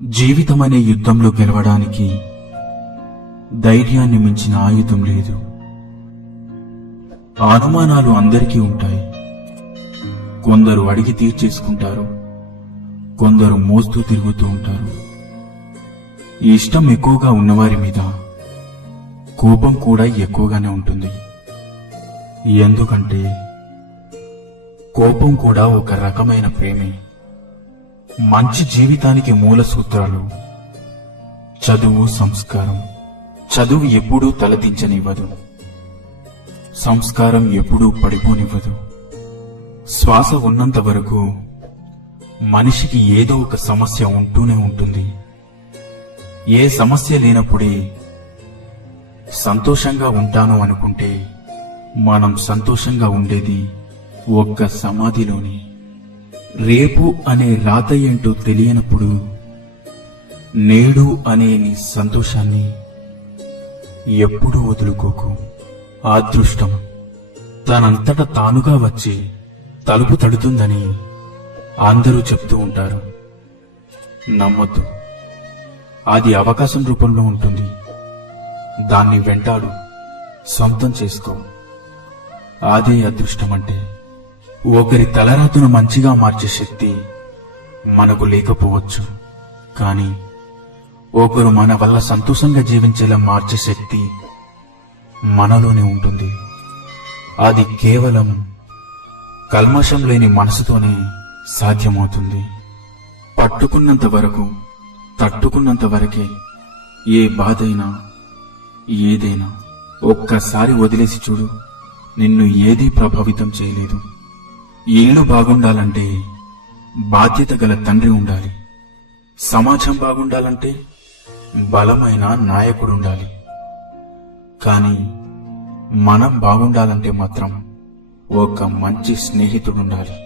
జీవితమనే యుద్ధంలో గెలవడానికి ధైర్యాన్ని మించిన ఆయుధం లేదు. అనుమానాలు అందరికీ ఉంటాయి. కొందరు అడిగి తీర్చేసుకుంటారు, కొందరు మోస్తూ తిరుగుతూ ఉంటారు. ఇష్టం ఎక్కువగా ఉన్నవారి మీద కోపం కూడా ఎక్కువగానే ఉంటుంది. ఎందుకంటే కోపం కూడా ఒక రకమైన ప్రేమే. మంచి జీవితానికి మూల సూత్రాలు చదువు, సంస్కారం. చదువు ఎప్పుడూ తలదించనివ్వదు, సంస్కారం ఎప్పుడూ పడిపోనివ్వదు. శ్వాస ఉన్నంత వరకు మనిషికి ఏదో ఒక సమస్య ఉంటూనే ఉంటుంది. ఏ సమస్య లేనప్పుడే సంతోషంగా ఉంటాను అనుకుంటే మనం సంతోషంగా ఉండేది ఒక్క సమాధిలోనే. రేపు అనే రాత ఏంటో తెలియనప్పుడు నేడు అనే నీ సంతోషాన్ని ఎప్పుడూ వదులుకోకు. అదృష్టం తనంతట తానుగా వచ్చి తలుపు తడుతుందని అందరూ చెప్తూ ఉంటారు. నమ్మొద్దు. అది అవకాశం రూపంలో ఉంటుంది. దాన్ని వెంటాడు, సొంతం చేసుకో. అదే అదృష్టం అంటే. ఒకరి తలరాతును మంచిగా మార్చే శక్తి మనకు లేకపోవచ్చు, కానీ ఒకరు మన వల్ల సంతోషంగా జీవించేలా మార్చే శక్తి మనలోనే ఉంటుంది. అది కేవలం కల్మషం లేని మనసుతోనే సాధ్యమవుతుంది. పట్టుకున్నంత వరకు, తట్టుకున్నంత వరకే ఏ బాధైనా, ఏదైనా. ఒక్కసారి వదిలేసి చూడు, నిన్ను ఏదీ ప్రభావితం చేయలేదు. ఇల్లు బాగుండాలంటే బాధ్యత గల తండ్రి ఉండాలి. సమాజం బాగుండాలంటే బలమైన నాయకుడు ఉండాలి. కానీ మనం బాగుండాలంటే మాత్రం ఒక మంచి స్నేహితుడుండాలి.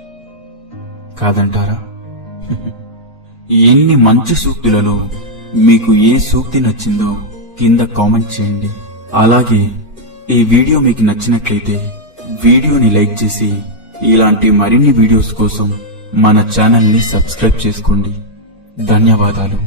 కాదంటారా? ఎన్ని మంచి సూక్తులలో మీకు ఏ సూక్తి నచ్చిందో కింద కామెంట్ చేయండి. అలాగే ఈ వీడియో మీకు నచ్చినట్లయితే వీడియోని లైక్ చేసి ఇలాంటి మరిన్ని వీడియోస్ కోసం మన ఛానల్ని సబ్స్క్రైబ్ చేసుకోండి. ధన్యవాదాలు.